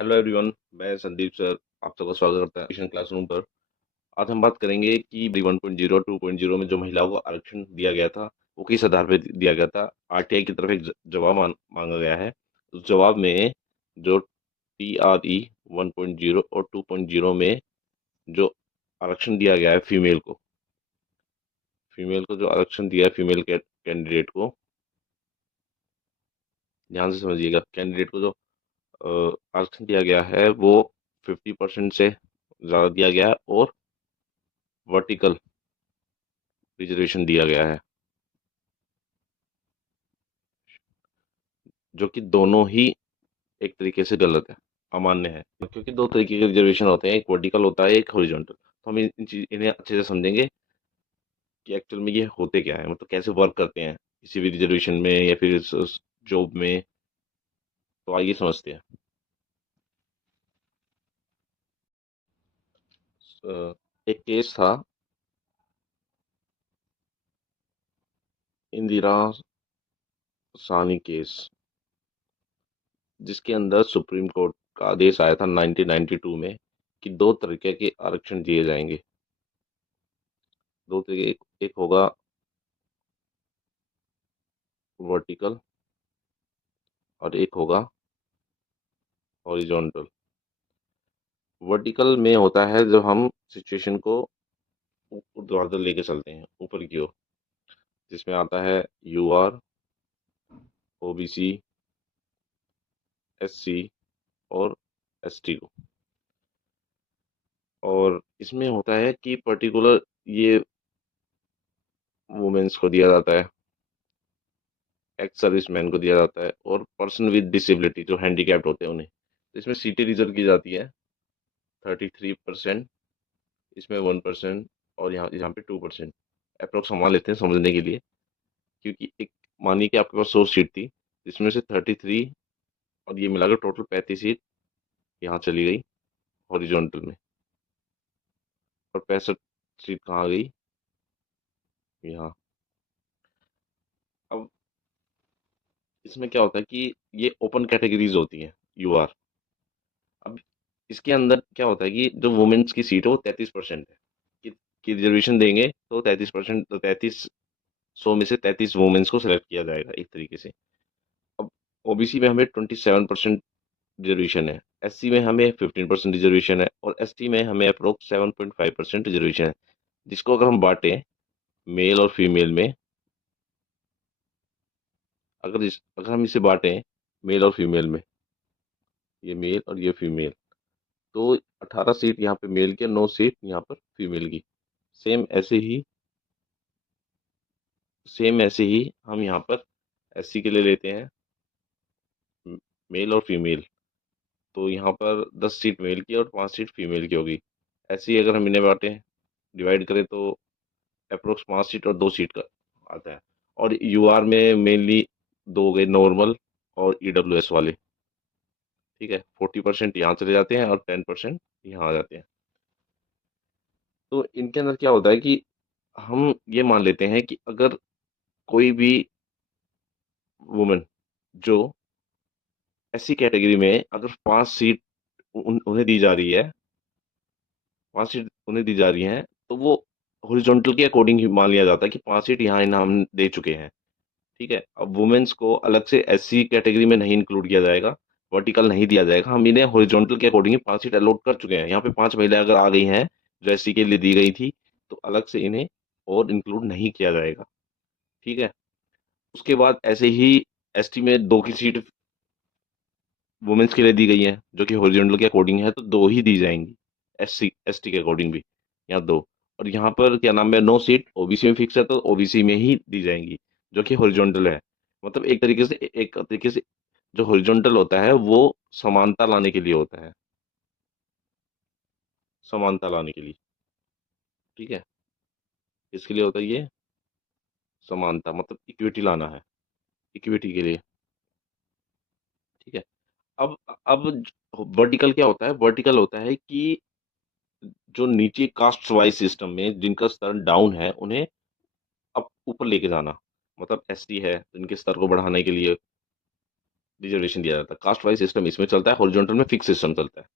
Hello everyone, मैं Sandeep sir आप सबका स्वागत करता है एजुकेशन क्लासरूम पर। आज हम बात करेंगे कि 1.0 2.0 में जो महिलाओं को आरक्षण दिया गया था वो किस आधार पर दिया गया था। आरटीआई की तरफ एक जवाब मांगा गया है। उस जवाब में जो टीआरई 1.0 और 2.0 में जो आरक्षण दिया गया है फीमेल को जो आरक्षण दिया है फीमेल कैंडिडेट को, ध्यान से समझिएगा। कैंडिडेट को जो आरक्षण दिया गया है वो 50% से ज़्यादा दिया गया है और वर्टिकल रिजर्वेशन दिया गया है, जो कि दोनों ही एक तरीके से गलत है, अमान्य है। क्योंकि दो तरीके के रिजर्वेशन होते हैं, एक वर्टिकल होता है, एक हॉरिजॉन्टल। तो हम इन्हें अच्छे से समझेंगे कि एक्चुअल में ये होते क्या है, मतलब कैसे वर्क करते हैं किसी भी रिजर्वेशन में या फिर जॉब में। तो आइए समझते हैं। एक केस था, इंदिरा साहनी केस, जिसके अंदर सुप्रीम कोर्ट का आदेश आया था 1992 में कि दो तरीके के आरक्षण दिए जाएंगे। दो तरीके, एक होगा वर्टिकल और एक होगा हॉरिजॉन्टल। वर्टिकल में होता है जब हम सिचुएशन को ऊर्ध्वाधर लेके चलते हैं ऊपर की ओर, जिसमें आता है यूआर, ओबीसी, एससी और एसटी को। और इसमें होता है कि पर्टिकुलर ये वुमेन्स को दिया जाता है, एक्स सर्विसमैन को दिया जाता है और पर्सन विद डिसेबिलिटी जो हैंडीकैप्ड होते हैं उन्हें। तो इसमें सीटें रिजर्व की जाती है 33%, इसमें 1% और यहाँ यहाँ पे 2%। अप्रोक्स मान लेते हैं समझने के लिए, क्योंकि एक मानिए कि आपके पास 100 सीट थी, जिसमें से 33 और ये मिलाकर टोटल 35 सीट यहाँ चली गई हॉरिजॉन्टल में, और 65 सीट कहाँ गई, यहाँ। अब इसमें क्या होता है कि ये ओपन कैटेगरीज होती हैं, यूआर। अब इसके अंदर क्या होता है कि जो वुमेन्स की सीट है वो 33% है कि रिजर्वेशन देंगे तो 33%, तो 33 100 में से 33 वुमेन्स को सेलेक्ट किया जाएगा एक तरीके से। अब ओबीसी में हमें 27% रिजर्वेशन है, एससी में हमें 15% रिजर्वेशन है और एसटी में हमें अप्रोक्स 7.5% रिजर्वेशन है। जिसको अगर हम बांटें मेल और फीमेल में, अगर हम इसे बांटें मेल और फीमेल में, ये मेल और ये फीमेल, तो 18 सीट यहाँ पे मेल की, 9 सीट यहाँ पर फीमेल की। सेम ऐसे ही सेम ऐसे ही हम यहाँ पर एससी के लिए लेते हैं मेल और फीमेल। तो यहाँ पर 10 सीट मेल की और 5 सीट फीमेल की होगी। ऐसे ही अगर हम इन्हें बांटें, डिवाइड करें, तो अप्रोक्स 5 सीट और 2 सीट का आता है। और यूआर में मेनली दो हो गए, नॉर्मल और ईडब्ल्यूएस वाले। ठीक है, 40% यहाँ चले जाते हैं और 10% यहाँ आ जाते हैं। तो इनके अंदर क्या होता है कि हम ये मान लेते हैं कि अगर कोई भी वुमेन जो ऐसी कैटेगरी में अगर 5 सीट उन्हें दी जा रही है, 5 सीट उन्हें दी जा रही हैं, तो वो हॉरिजॉन्टल के अकॉर्डिंग ही मान लिया जाता है कि 5 सीट यहाँ इन्हें हम दे चुके हैं। ठीक है, अब वुमेन्स को अलग से एससी कैटेगरी में नहीं इंक्लूड किया जाएगा, वर्टिकल नहीं दिया जाएगा। हम इन्हें हॉरिजॉन्टल के अकॉर्डिंग ही 5 सीट अलॉट कर चुके हैं। यहाँ पे 5 महिलाएं अगर आ गई हैं जो एससी के लिए दी गई थी, तो अलग से इन्हें और इंक्लूड नहीं किया जाएगा। ठीक है, उसके बाद ऐसे ही एसटी में 2 की सीट वुमेन्स के लिए दी गई है जो कि हॉरिजॉन्टल के अकॉर्डिंग है, तो 2 ही दी जाएंगी। एसटी के अकॉर्डिंग भी यहाँ 2। और यहाँ पर क्या नाम है, 9 सीट ओबीसी में फिक्स है, तो ओबीसी में ही दी जाएंगी जो कि हॉरिजॉन्टल है। मतलब एक तरीके से जो हॉरिजॉन्टल होता है वो समानता लाने के लिए होता है, समानता लाने के लिए। ठीक है, इसके लिए होता है ये समानता, मतलब इक्विटी लाना है, इक्विटी के लिए। ठीक है, अब वर्टिकल क्या होता है, वर्टिकल होता है कि जो नीचे कास्ट वाइज सिस्टम में जिनका स्तर डाउन है उन्हें अब ऊपर लेके जाना। मतलब एसटी है, इनके स्तर को बढ़ाने के लिए रिजर्वेशन दिया जाता है। कास्ट वाइज सिस्टम इसमें चलता है, हॉरिजॉन्टल में फिक्स सिस्टम चलता है।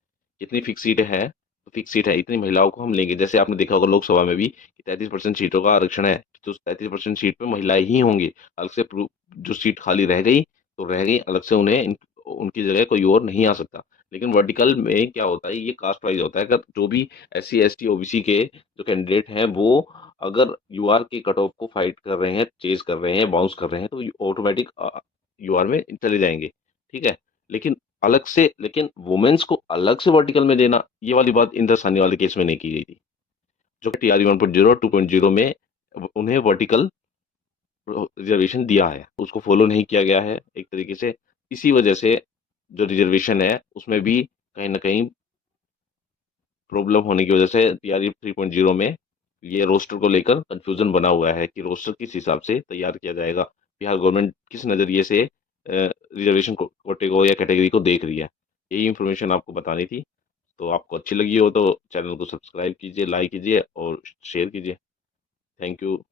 कितनी फिक्स सीटें हैं, तो फिक्स सीट है, इतनी महिलाओं को हम लेंगे। जैसे आपने देखा होगा लोकसभा में भी कि 33% सीटों का आरक्षण है, तो 33% सीट पे महिलाएं ही होंगी। अलग से जो सीट खाली रह गई तो रह गई, अलग से उन्हें उनकी जगह कोई और नहीं आ सकता। लेकिन वर्टिकल में क्या होता है, ये कास्ट वाइज होता है। अगर जो भी SC ST OBC के जो कैंडिडेट हैं वो अगर यूआर के कट ऑफ को फाइट कर रहे हैं, चेज कर रहे हैं, बाउंस कर रहे हैं, तो ऑटोमेटिक यूआर में चले जाएंगे। ठीक है। लेकिन लेकिन वुमेन्स को अलग से वर्टिकल में देना, ये वाली बात इंदिरा साहनी वाले केस में नहीं की गई थी। जो TRE 1.0 और 2.0 में उन्हें वर्टिकल रिजर्वेशन दिया है, उसको फॉलो नहीं किया गया है एक तरीके से। इसी वजह से जो रिजर्वेशन है उसमें भी कहीं ना कहीं प्रॉब्लम होने की वजह से TRE 3.0 में ये रोस्टर को लेकर कंफ्यूजन बना हुआ है कि रोस्टर किस हिसाब से तैयार किया जाएगा, बिहार गवर्नमेंट किस नज़रिए से रिजर्वेशन कोटे को या कैटेगरी को देख रही है। यही इन्फॉर्मेशन आपको बतानी थी। तो आपको अच्छी लगी हो तो चैनल को सब्सक्राइब कीजिए, लाइक कीजिए और शेयर कीजिए। Thank you.